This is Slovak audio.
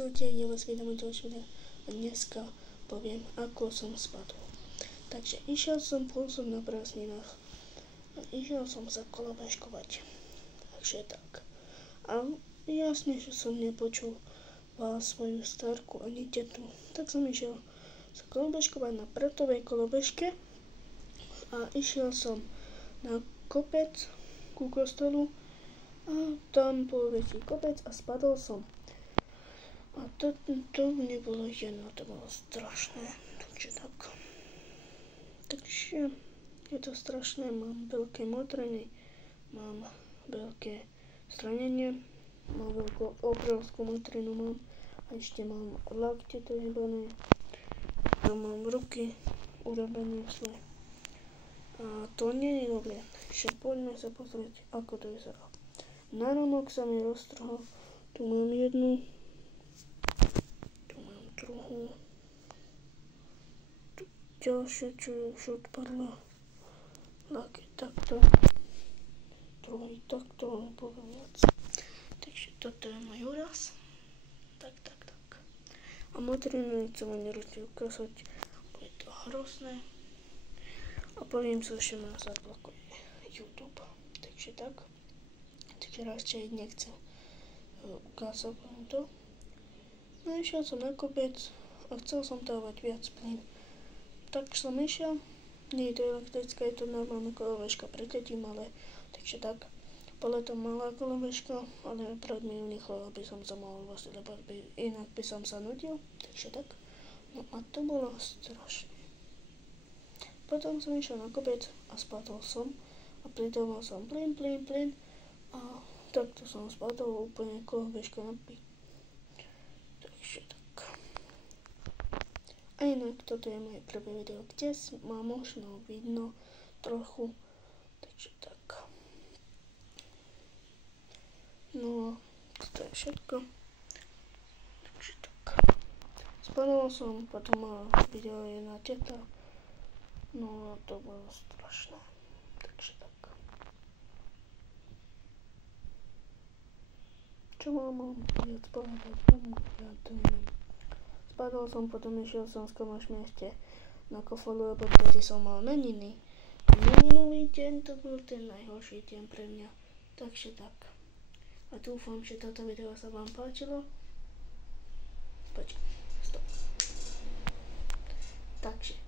počujete, je vás vydám ďalšie videa a dneska poviem, ako som spadol. Takže išiel som, bol som na prázdninách a išiel som sa kolobežkovať. Takže tak. A jasne, že som nepočul svoju starku ani tetu. Tak som išiel sa kolobežkovať na pretovej kolobežke a išiel som na kopec ku kostolu a tam bol väčší kopec a spadol som. A to nebolo jedno, to bolo strašné. Takže je to strašné, mám veľké motrenie, mám veľké stranenie, mám obrovskú motrinu mám a ešte mám lakte to jebané a mám ruky urobené zle. A to nie je dobre, takže poďme sa pozrieť, ako to vyzerá. Náramok sa mi roztrhol, tu mám jednu, tu mám druhú, tu ďalšie, čo je už odpadlo, laky takto, druhý takto, alebo viac. Takže toto je môj úraz, tak. A motrinu nechcem ani ukázať, je to hrozné. A poviem sa, že ma zablokuje YouTube, takže tak. Takže radšej nechcem ukázať to. No išiel som na kopec a chcel som dávať viac plyn. Tak som išiel, nie je to elektrická, je to normálna kolobežka pre deti malé, takže tak. Bola to malá kolobežka, ale pred mi unýchlo, aby som sa mohol voziť, lebo inak by som sa nudil, takže tak. No a to bolo strašné. Potom som išiel na kopec a spadol som a pridával som plyn a takto som spadol úplne kolobežka na pí. Takže tak. A inak toto je moje prvé video, kde ma možno vidno trochu, takže tak. No, toto je všetko. Takže tak. Spadol som, potom mala video jedna teta. No, to bolo strašné. Takže tak. Čo mám viac povedať? Ja to neviem. Spadol som, potom išiel som s kamošmi ešte na kofolu, lebo vtedy som mal meniny. A meninový deň to bol ten najhorší deň pre mňa. Takže tak. A dúfam, že toto video sa vám páčilo. Počkaj, stop. Takže